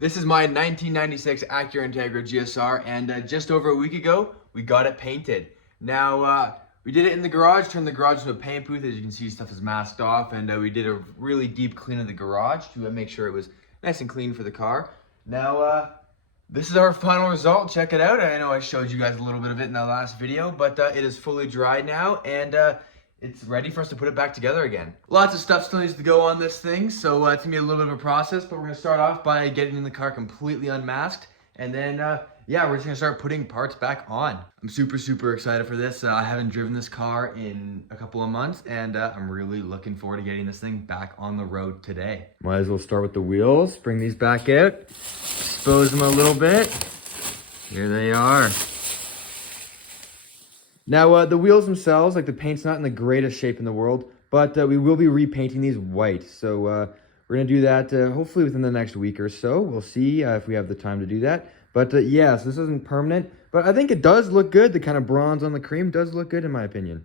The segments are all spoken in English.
This is my 1996 Acura Integra GSR, and just over a week ago, we got it painted. Now, we did it in the garage, turned the garage into a paint booth. As you can see, stuff is masked off, and we did a really deep clean of the garage to make sure it was nice and clean for the car. Now, this is our final result. Check it out. I know I showed you guys a little bit of it in the last video, but it is fully dried now, and it's ready for us to put it back together again. Lots of stuff still needs to go on this thing, so it's gonna be a little bit of a process, but we're gonna start off by getting in the car completely unmasked, and then yeah, we're just gonna start putting parts back on. I'm super excited for this. I haven't driven this car in a couple of months, and I'm really looking forward to getting this thing back on the road today. Might as well start with the wheels. Bring these back out, expose them a little bit. Here they are. Now, the wheels themselves, like the paint's not in the greatest shape in the world, but we will be repainting these white. So we're going to do that hopefully within the next week or so. We'll see if we have the time to do that. But yes, this isn't permanent, but I think it does look good. The kind of bronze on the cream does look good in my opinion.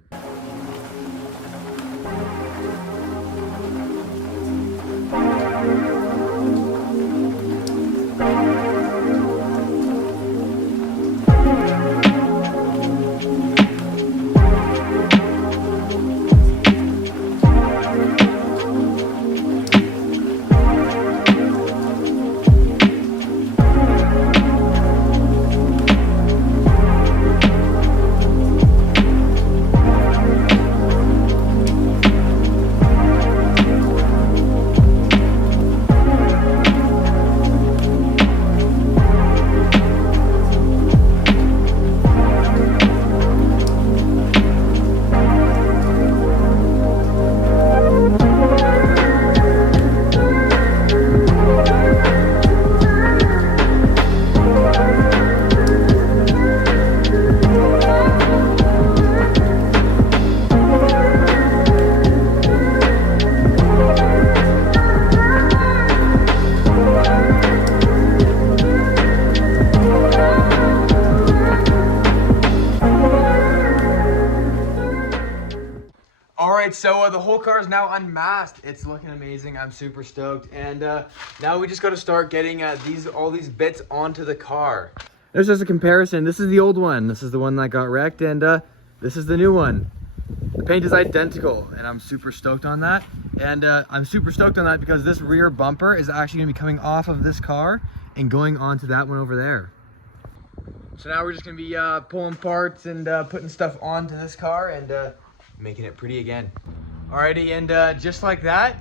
Alright, so the whole car is now unmasked. It's looking amazing. I'm super stoked. And now we just got to start getting all these bits onto the car. There's just a comparison. This is the old one. This is the one that got wrecked, and this is the new one. The paint is identical, and I'm super stoked on that. And I'm super stoked on that because this rear bumper is actually going to be coming off of this car and going onto that one over there. So now we're just going to be pulling parts and putting stuff onto this car and making it pretty again. Alrighty, and just like that,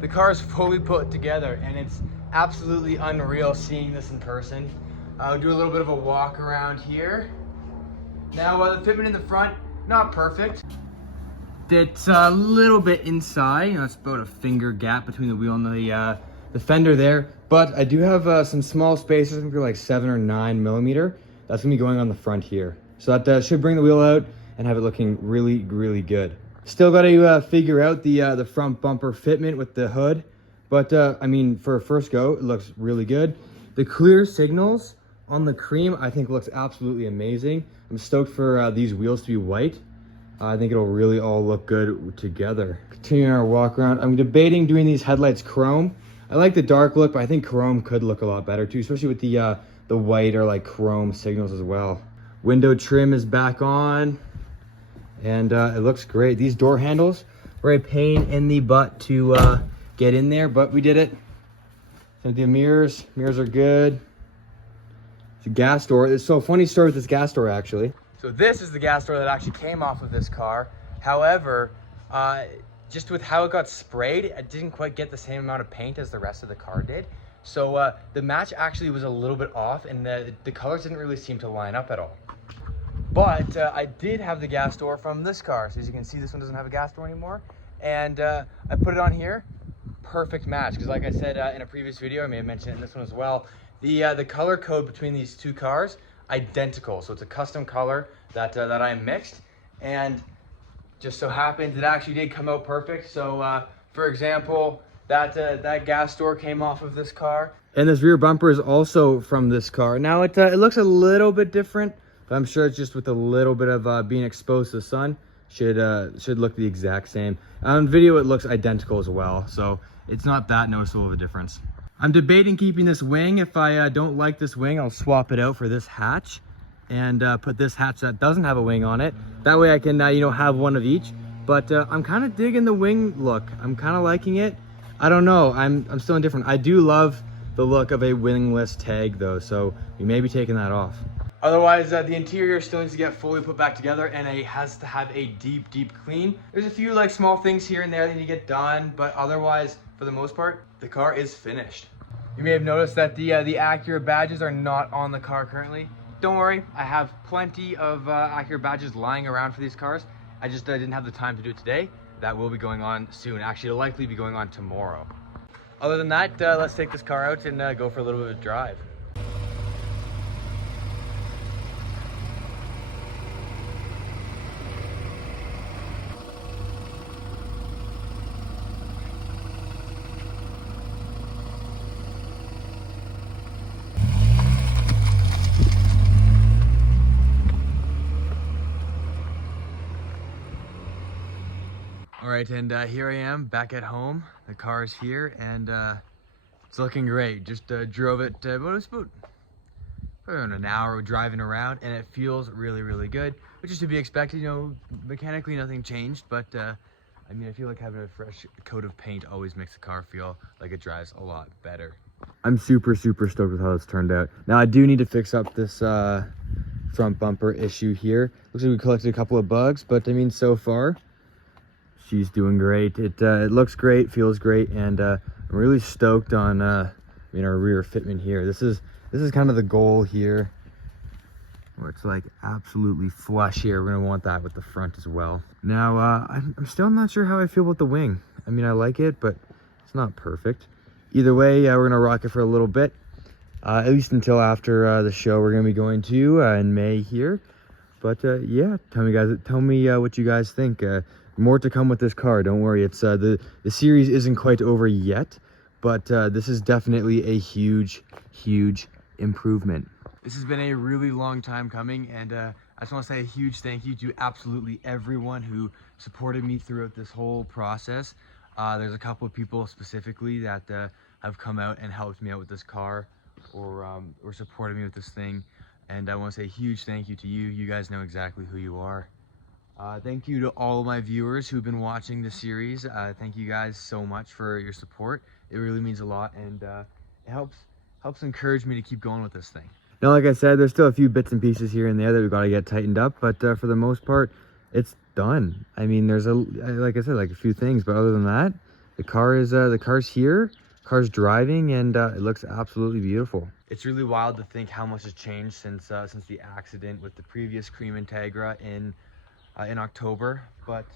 the car is fully put together, and it's absolutely unreal seeing this in person. I'll do a little bit of a walk around here. Now, the fitment in the front, not perfect. It's a little bit inside, you know, it's about a finger gap between the wheel and the fender there, but I do have some small spaces, I think they're like 7 or 9 millimeter. That's gonna be going on the front here. So that should bring the wheel out and have it looking really good. Still got to figure out the front bumper fitment with the hood, but I mean, for a first go, it looks really good. The clear signals on the cream I think looks absolutely amazing. I'm stoked for these wheels to be white. I think it'll really all look good together. Continuing our walk around, I'm debating doing these headlights chrome. I like the dark look, but I think chrome could look a lot better too, especially with the white or like chrome signals as well. Window trim is back on. And it looks great. These door handles were a pain in the butt to get in there, but we did it. So the mirrors are good. It's a gas door. It's so funny story with this gas door actually. So this is the gas door that actually came off of this car. However, just with how it got sprayed, it didn't quite get the same amount of paint as the rest of the car did. So the match actually was a little bit off, and the colors didn't really seem to line up at all. But I did have the gas door from this car. So as you can see, this one doesn't have a gas door anymore. And I put it on here, perfect match. Because like I said in a previous video, I may have mentioned it in this one as well, the color code between these two cars, identical. So it's a custom color that I mixed. And just so happens it actually did come out perfect. So for example, that gas door came off of this car. And this rear bumper is also from this car. Now it looks a little bit different. But I'm sure it's just with a little bit of being exposed to the sun, should look the exact same. On video, it looks identical as well, so it's not that noticeable of a difference. I'm debating keeping this wing. If I don't like this wing, I'll swap it out for this hatch and put this hatch that doesn't have a wing on it. That way I can, you know, have one of each. But I'm kind of digging the wing look. I'm kind of liking it. I don't know. I'm still indifferent. I do love the look of a wingless tag though, so we may be taking that off. Otherwise, the interior still needs to get fully put back together, and it has to have a deep clean. There's a few like small things here and there that need to get done, but otherwise, for the most part, the car is finished. You may have noticed that the Acura badges are not on the car currently. Don't worry, I have plenty of Acura badges lying around for these cars. I just didn't have the time to do it today. That will be going on soon. Actually, it'll likely be going on tomorrow. Other than that, let's take this car out and go for a little bit of a drive. All right, and here I am back at home. The car is here, and it's looking great. Just drove it about probably an hour driving around, and it feels really good, which is to be expected. You know, mechanically nothing changed, but I mean, I feel like having a fresh coat of paint always makes the car feel like it drives a lot better. I'm super stoked with how this turned out. Now I do need to fix up this front bumper issue here. Looks like we collected a couple of bugs, but I mean, so far she's doing great. It looks great, feels great, and I'm really stoked on you know, our rear fitment here. This is kind of the goal here, where it's like absolutely flush here. We're gonna want that with the front as well. Now I'm still not sure how I feel about the wing. I mean, I like it, but it's not perfect. Either way, we're gonna rock it for a little bit, at least until after the show we're gonna be going to in May here. But yeah, tell me what you guys think. More to come with this car, don't worry. It's the series isn't quite over yet, but this is definitely a huge improvement. This has been a really long time coming, and I just want to say a huge thank you to absolutely everyone who supported me throughout this whole process. There's a couple of people specifically that have come out and helped me out with this car, or supported me with this thing, and I want to say a huge thank you to you. You guys know exactly who you are. Thank you to all of my viewers who've been watching the series. Thank you guys so much for your support. It really means a lot, and it helps encourage me to keep going with this thing. Now, like I said, there's still a few bits and pieces here and there that we've got to get tightened up, but for the most part, it's done. I mean, there's like I said, like a few things, but other than that, the car's here, car's driving, and it looks absolutely beautiful. It's really wild to think how much has changed since the accident with the previous cream Integra in October. But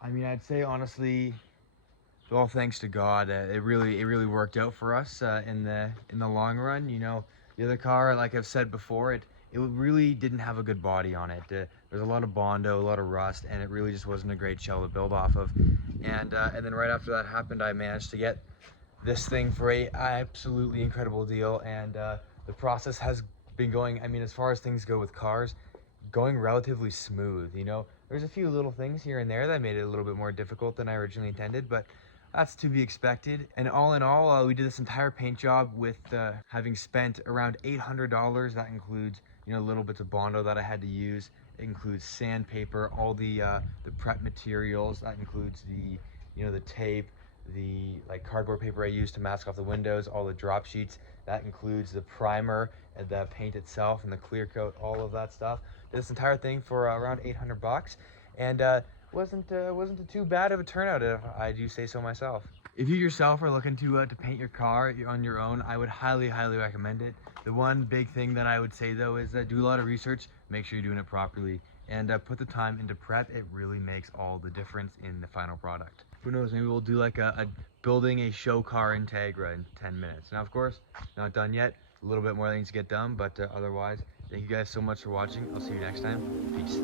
I mean, I'd say honestly, all thanks to God, it really worked out for us in the long run. You know, the other car, like I've said before, it really didn't have a good body on it. There's a lot of Bondo, a lot of rust, and it really just wasn't a great shell to build off of. And then right after that happened, I managed to get this thing for a absolutely incredible deal, and the process has been going, I mean, as far as things go with cars, going relatively smooth. You know, there's a few little things here and there that made it a little bit more difficult than I originally intended, but that's to be expected. And all in all, we did this entire paint job with having spent around $800. That includes, you know, little bits of Bondo that I had to use. It includes sandpaper, all the prep materials. That includes the, you know, the tape, the like cardboard paper I used to mask off the windows, all the drop sheets. That includes the primer and the paint itself and the clear coat, all of that stuff. Did this entire thing for around $800, and wasn't too bad of a turnout, if I do say so myself. If you yourself are looking to paint your car on your own, I would highly recommend it. The one big thing that I would say though is do a lot of research, make sure you're doing it properly, and put the time into prep. It really makes all the difference in the final product. Who knows, maybe we'll do like a building a show car Integra in 10 minutes. Now, of course, not done yet. A little bit more things to get done, but otherwise, thank you guys so much for watching. I'll see you next time. Peace.